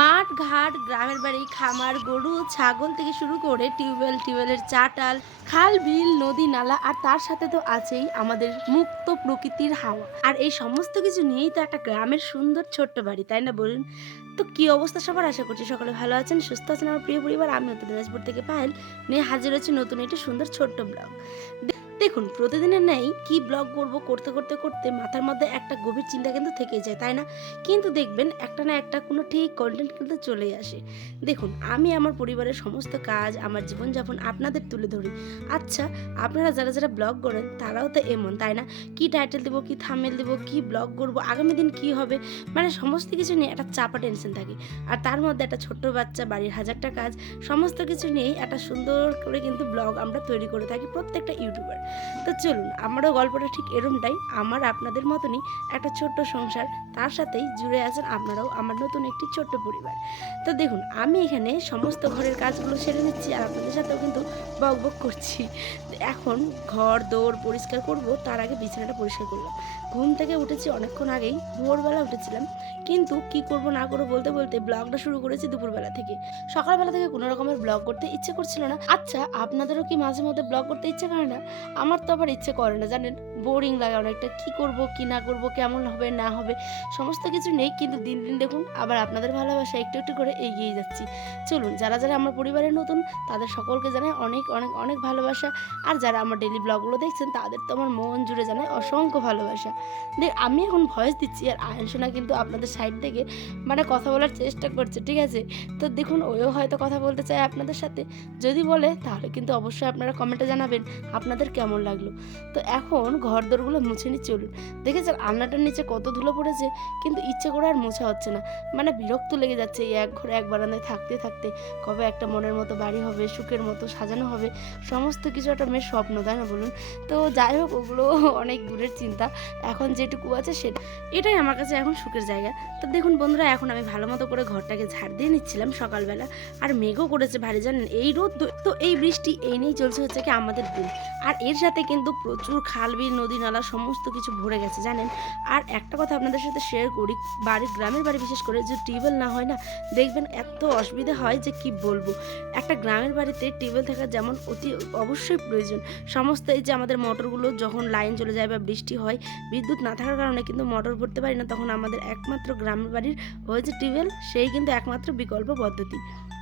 মাঠ ঘাট গ্রামের বাড়ি, খামার, গরু, ছাগল থেকে শুরু করে টিউবওয়েল, টিউবওয়েলের চাটাল, খাল, বিল, নদী, নালা আর তার সাথে তো আছেই আমাদের মুক্ত প্রকৃতির হাওয়া। আর এই সমস্ত কিছু নিয়েই তো একটা গ্রামের সুন্দর ছোট্ট বাড়ি, তাই না বলুন? তো কি অবস্থা সবার? আশা করছি সকলে ভালো আছেন, সুস্থ আছেন আমার প্রিয় পরিবার। আমি উত্তর দিনাজপুর থেকে পায়েল নিয়ে হাজির হচ্ছে নতুন একটি সুন্দর ছোট্ট ব্লগ। দেখুন, প্রতিদিনের নেই কি ব্লগ করব করতে করতে করতে মাথার মধ্যে একটা গভীর চিন্তা কিন্তু থেকেই যায়, তাই না? কিন্তু দেখবেন একটা না একটা কোনো ঠিক কন্টেন্ট কিন্তু চলেই আসে। দেখুন, আমি আমার পরিবারের সমস্ত কাজ, আমার জীবনযাপন আপনাদের তুলে ধরি। আচ্ছা আপনারা যারা যারা ব্লগ করেন, তারাও তো এমন, তাই না? কি টাইটেল দেবো, কি থামেল দেবো, কি ব্লগ করব, আগামী দিন কি হবে? মানে সমস্ত কিছু নিয়ে একটা চাপা টেনশন থাকে। আর তার মধ্যে একটা ছোট্ট বাচ্চা, বাড়ির হাজারটা কাজ, সমস্ত কিছু নিয়েই একটা সুন্দর করে কিন্তু ব্লগ আমরা তৈরি করে থাকি প্রত্যেকটা ইউটিউবার তো চলুন, আমারও গল্পটা ঠিক এরমটাই আমার আপনাদের মতনই একটা ছোট্ট সংসার, তার সাথেই জুড়ে আছেন আপনারাও আমার নতুন একটি ছোট্ট পরিবার। তো দেখুন, আমি এখানে সমস্ত ঘরের কাজগুলো সেরে নিচ্ছি আর আপনাদের সাথেও কিন্তু বক বক করছি। এখন ঘর দৌড় পরিষ্কার করব, তার আগে বিছানাটা পরিষ্কার করলাম। ঘুম থেকে উঠেছি অনেকক্ষণ আগেই, ভোরবেলা উঠেছিলাম। কিন্তু কি করব না করব বলতে বলতে ব্লগটা শুরু করেছি দুপুরবেলা থেকে। সকালবেলা থেকে কোনো রকমের ব্লগ করতে ইচ্ছে করছিল না। আচ্ছা আপনাদেরও কি মাঝে মধ্যে ব্লগ করতে ইচ্ছে করে না? আমার তো আবার ইচ্ছে করে না, জানেন? বোরিং লাগে অনেকটা। কি করব, কি না করব, কেমন হবে, না হবে, সমস্ত কিছু নেই, কিন্তু দিন দিন দেখুন, আবার আপনাদের ভালোবাসা একটু একটু করে এগিয়ে যাচ্ছি। চলুন, যারা যারা আমার পরিবারের নতুন, তাদের সকলকে জানায় অনেক অনেক অনেক ভালোবাসা। আর যারা আমার ডেলি ব্লগগুলো দেখছেন, তাদের তো আমার মন জুড়ে জানায় অসংখ্য ভালোবাসা। দেখ আমি এখন ভয়েস দিচ্ছি, আর আয়নসোনা কিন্তু আপনাদের সাইড থেকে মানে কথা বলার চেষ্টা করছে, ঠিক আছে? তো দেখুন ওও হয়তো কথা বলতে চায় আপনাদের সাথে। যদি বলে, তাহলে কিন্তু অবশ্যই আপনারা কমেন্টে জানাবেন, আপনাদের কেমন লাগল? তো এখন ঘর দোরগুলো মুছে নিয়ে চলুন। দেখেছেন আলনাটার নিচে কত ধুলো পড়েছে? কিন্তু ইচ্ছে করে আর মোছা হচ্ছে না। মানে বিরক্ত লেগে যাচ্ছে এই এক ঘরে এক বারান্দায় থাকতে থাকতে। কবে একটা মনের মতো বাড়ি হবে, সুখের মতো সাজানো হবে। সমস্ত কিছু একটা মেয়ের স্বপ্ন, তাই না বলুন? তো যাই হোক, ওগুলো অনেক দূরের চিন্তা। এখন যেটুকু আছে সেটা এটাই আমার কাছে এখন সুখের জায়গা। তো দেখুন বন্ধুরা, এখন আমি ভালো মতো করে ঘরটাকে ঝাড় দিয়ে নিচ্ছিলাম সকালবেলা। আর মেঘও করেছে ভারী, জানেন? এই রোদ, তো এই বৃষ্টি এই নিয়েই চলছে হচ্ছে কি আমাদের দিন। আর এর সাথে কিন্তু প্রচুর খাল, বিল, নদী, নালা সমস্ত কিছু ভরে গেছে, জানেন? আর একটা কথা আপনাদের সাথে শেয়ার করি বাড়ির গ্রামের বাড়ি বিশেষ করে যে টিউবওয়েল না হয় না, দেখবেন এত অসুবিধা হয় যে কি বলব? একটা গ্রামের বাড়িতে টিউবওয়েল থাকা যেমন অতি অবশ্যই প্রয়োজন। সমস্ত এই যে আমাদের মোটরগুলো যখন লাইন চলে যায় বা বৃষ্টি হয়, বিদ্যুৎ না থাকার কারণে কিন্তু মোটর ভরতে পারি না, তখন আমাদের একমাত্র গ্রামের বাড়ির হয়েছে টিউবওয়েল, সেই কিন্তু একমাত্র বিকল্প পদ্ধতি।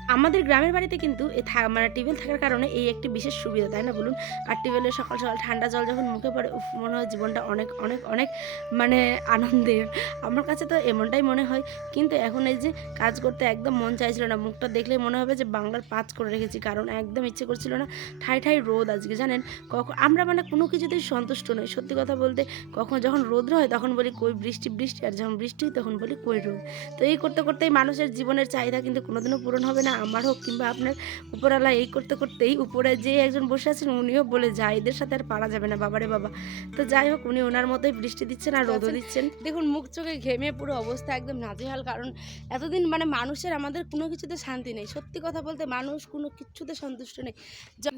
আমাদের গ্রামের বাড়িতে কিন্তু এ থা- মানে টিউবওয়েল থাকার কারণে এই একটি বিশেষ সুবিধা, তাই না বলুন? আর টিউবওয়েলের সকাল সকাল ঠান্ডা জল যখন মুখে পড়ে, উফ, মনে হয় জীবনটা অনেক অনেক অনেক মানে আনন্দের। আমার কাছে তো এমনটাই মনে হয়। কিন্তু এখন এই যে কাজ করতে একদম মন চাইছিল না, মুখটা দেখলে মনে হবে যে বাংলার পাঁচ করে রেখেছি, কারণ একদম ইচ্ছে করছিল না। ঠাই ঠাই রোদ আজকে, জানেন? কখন আমরা মানে কোনো কিছুতেই সন্তুষ্ট নই। সত্যি কথা বলতে, কখন যখন রোদ্র হয় তখন বলি কই বৃষ্টি বৃষ্টি, আর যখন বৃষ্টি তখন বলি কই রোদ। তো এই করতে, করতেই মানুষের জীবনের চাহিদা কিন্তু কোনোদিনও পূরণ হবে না। আমার হোক কিংবা আপনার উপরওয়ালা এই করতে করতেই উপরে যে একজন বসে আছেন উনিও বলে যায় এদের সাথে আর পারা যাবে না বাবারে বাবা। তো যাই হোক উনি ওনার মতোই বৃষ্টি দিচ্ছেন আর রোদও দিচ্ছেন। দেখুন মুখ চোখে ঘেমে পুরো অবস্থা একদম নাজেহাল কারণ এতদিন মানে মানুষের আমাদের কোনো কিছুতে শান্তি নেই। সত্যি কথা বলতে মানুষ কোনো কিছুতে সন্তুষ্ট নেই।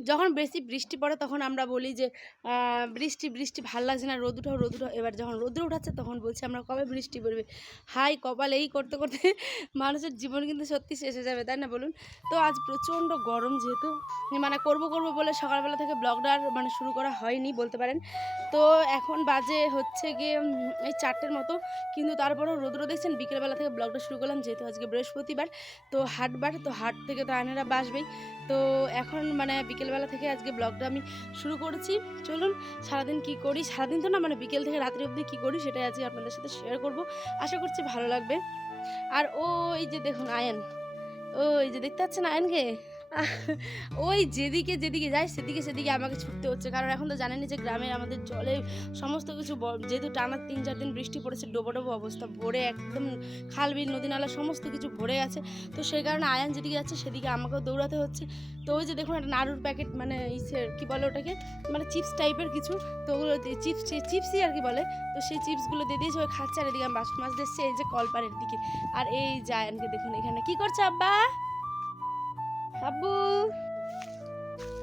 যখন বেশি বৃষ্টি পড়ে তখন আমরা বলি যে বৃষ্টি বৃষ্টি ভালো লাগছে না রোদ উঠাও রোদ উঠাও। এবার যখন রোদ উঠাচ্ছে তখন বলছি আমরা কবে বৃষ্টি পড়বে? হাই কপাল এই করতে করতে মানুষের জীবন কিন্তু সত্যি শেষ হয়ে যাবে তাই না বলুন? তো আজ প্রচণ্ড গরম যেহেতু মানে করব করব বলে সকালবেলা থেকে ব্লগটা আর মানে শুরু করা হয়নি বলতে পারেন। তো এখন বাজে হচ্ছে গিয়ে এই চারটের মতো, কিন্তু তারপরেও রোদ্র দেখছেন, বিকেলবেলা থেকে ব্লগটা শুরু করলাম, যেহেতু আজকে বৃহস্পতিবার, তো হাটবার, তো হাট থেকে তো আয়নারা বাসবেই তো এখন মানে বিকেলবেলা থেকে আজকে ব্লগটা আমি শুরু করেছি। চলুন, সারাদিন কি করি? সারাদিন তো না মানে বিকেল থেকে রাত্রি অবধি কী করি সেটাই আজকে আপনাদের সাথে শেয়ার করব। আশা করছি ভালো লাগবে। আর ও, এই যে দেখুন, আয়ন। ওই যে দেখতে পাচ্ছেন আয়নকে? ওই যেদিকে যেদিকে যায়, সেদিকে সেদিকে আমাকে ছুটতে হচ্ছে। কারণ এখন তো জানেনই যে গ্রামের আমাদের জলে সমস্ত কিছু যেহেতু টানা তিন, চার দিন বৃষ্টি পড়েছে ডোবো ডোবো অবস্থা, ভরে একদম খাল বিল, নদী নালা সমস্ত কিছু ভরে গেছে তো সেই কারণে আয়ান যেদিকে যাচ্ছে, সেদিকে আমাকেও দৌড়াতে হচ্ছে। তো ওই যে দেখুন একটা নাড়ুর প্যাকেট মানে ইসের কী বলে ওটাকে? মানে চিপস টাইপের কিছু। তো ওগুলো চিপস চিপসই আর কি বলে। তো সেই চিপসগুলো দিয়ে দিয়েছে, ওই খাচ্ছে আর এদিকে আমি বাসন মাছ দিচ্ছে এই যে কলপারের দিকে। আর এই জায়ানকে দেখুন এখানে। কি করছে আব্বা? আব্বু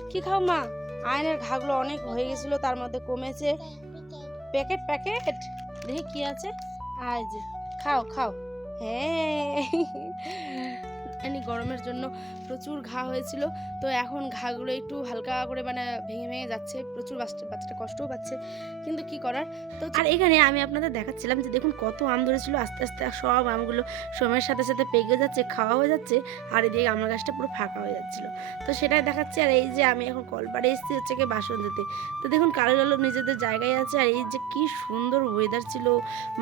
কি খাও মা? আয়নার ঘাগুলো অনেক হয়ে গেছিল, তার মধ্যে কমেছে। Packet packet? দেখি কি আছে। আয় যে, খাও খাও। হ্যাঁ। এমনি গরমের জন্য প্রচুর ঘা হয়েছিল। তো এখন ঘাগুলো একটু হালকা করে মানে ভেঙে ভেঙে যাচ্ছে, প্রচুর বাচ্চা, বাচ্চাটা কষ্টও পাচ্ছে। কিন্তু কি করার? তো আর এখানে আমি আপনাদের দেখাচ্ছিলাম যে দেখুন কত আম ধরেছিল, আস্তে আস্তে সব আমগুলো সময়ের সাথে সাথে পেকে যাচ্ছে, খাওয়া হয়ে যাচ্ছে, আর এদিকে আমার গাছটা পুরো ফাঁকা হয়ে যাচ্ছিল। তো সেটাই দেখাচ্ছি, আর এই যে আমি এখন কলপাড়ে এসেছি হচ্ছে কি বাসন দিতে তো দেখুন কালো কালো নিজেদের জায়গায় আছে, আর এই যে কি সুন্দর ওয়েদার ছিল।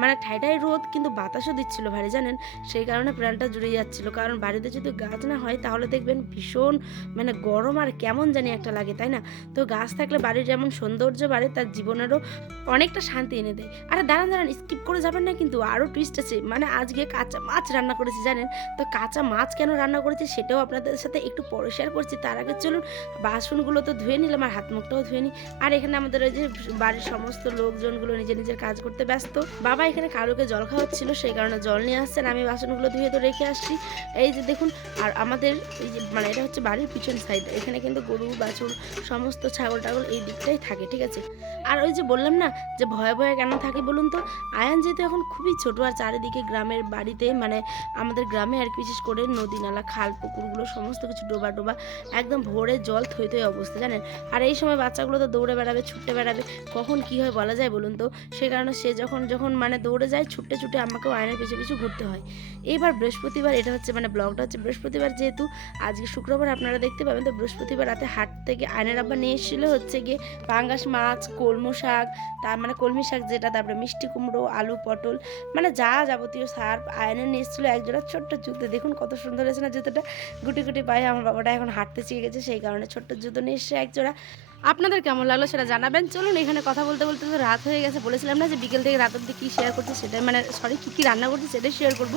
মানে ঠাই ঠাই রোদ, কিন্তু বাতাসও দিচ্ছিল ভারী, জানেন? সেই কারণে প্রাণটা জুড়ে যাচ্ছিল, কারণ বাড়িতে যদি গাছ না হয়, তাহলে দেখবেন ভীষণ মানে গরম আর কেমন জানি একটা লাগে, তাই না? তো গাছ থাকলে বাড়ির যেমন সৌন্দর্য বাড়ে, তার জীবনেরও অনেকটা শান্তি এনে দেয়। আরে দাঁড়ান দাঁড়ান স্কিপ করে যাবেন না কিন্তু আরও টুইস্ট আছে। মানে আজকে কাঁচা মাছ রান্না করেছি, জানেন? তো কাঁচা মাছ কেন রান্না করেছি সেটাও আপনাদের সাথে একটু পরে শেয়ার করছি। তার আগে চলুন, বাসনগুলো তো ধুয়ে নিলাম আর হাত মুখটাও ধুয়ে নিই। আর এখানে আমাদের ওই যে বাড়ির সমস্ত লোকজনগুলো নিজের নিজের কাজ করতে ব্যস্ত। বাবা এখানে কারোকে জল খাওয়াচ্ছিল, সেই কারণে জল নিয়ে আসছেন। আমি বাসনগুলো ধুয়ে তো রেখে আসছি। এই যে দেখুন, আর আমাদের এই যে মানে এটা হচ্ছে বাড়ির পিছন সাইড এখানে কিন্তু গরু, বাছুর, সমস্ত ছাগল টাগল এই দিকটাই থাকে, ঠিক আছে? আর ওই যে বললাম না, যে ভয়ে ভয়ে কেন থাকে বলুন তো? আয়ান যেহেতু এখন খুবই ছোট, আর চারিদিকে গ্রামের বাড়িতে মানে আমাদের গ্রামে আর বিশেষ করে নদী নালা, খাল, পুকুরগুলো, সমস্ত কিছু ডোবা ডোবা, একদম ভোরে জল থই থই অবস্থা, জানেন? আর এই সময় বাচ্চাগুলো তো দৌড়ে বেড়াবে, ছুটে বেড়াবে, কখন কি হয় বলা যায় বলুন তো? সে কারণে সে যখন যখন মানে দৌড়ে যায়, ছুটে ছুটে আমাকেও আয়নের পিছু পিছু ঘুরতে হয়। এবার বৃহস্পতিবার, এটা হচ্ছে মানে ব্লগটা হচ্ছে। বৃহস্পতিবার যেহেতু আজকে শুক্রবার আপনারা দেখতে পাবেন, তো বৃহস্পতিবার রাতে হাট থেকে আয়নের আব্বা নিয়ে এসেছিল হচ্ছে গিয়ে পাঙ্গাস মাছ, কলমো শাক, তার মানে কলমি শাক যেটা, তারপরে মিষ্টি কুমড়ো, আলু, পটল মানে যা যাবতীয় সার আয়নে নিয়ে এসেছিল একজোড়া ছোট্ট জুতো। দেখুন কত সুন্দর হয়েছে না, জুতোটা গুটি গুটি পায়ে আমার বাবাটা এখন হাঁটতে শিখে গেছে, সেই কারণে ছোট্ট জুতো নিয়ে এসে একজোড়া। আপনাদের কেমন লাগল সেটা জানাবেন। চলুন এখানে কথা বলতে বলতে তো রাত হয়ে গেছে, বলেছিলাম না যে বিকেল থেকে রাত অব্দি কী শেয়ার করছি সেটাই মানে সরি কী কী রান্না করছি সেটাই শেয়ার করব।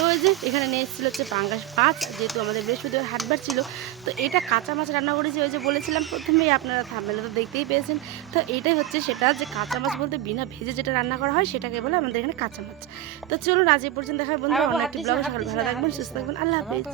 তো ওই যে এখানে নিয়ে এসেছিল হচ্ছে পাঙ্গাস মাছ যেহেতু আমাদের বৃহস্পতিবার হাটবার ছিল তো এটা কাঁচা মাছ রান্না করেছি ওই যে বলেছিলাম প্রথমেই আপনারা থামবেলে তো দেখতেই পেয়েছেন। তো এটাই হচ্ছে সেটা যে কাঁচা মাছ বলতে বিনা ভেজে যেটা রান্না করা হয় সেটাকে বলে আমাদের এখানে কাঁচা মাছ। তো চলুন আজ এই পর্যন্ত দেখার বন্ধু অন্য একটি ব্লগ সকাল ভালো থাকবেন সুস্থ থাকবেন। আল্লাহ হাফিজ।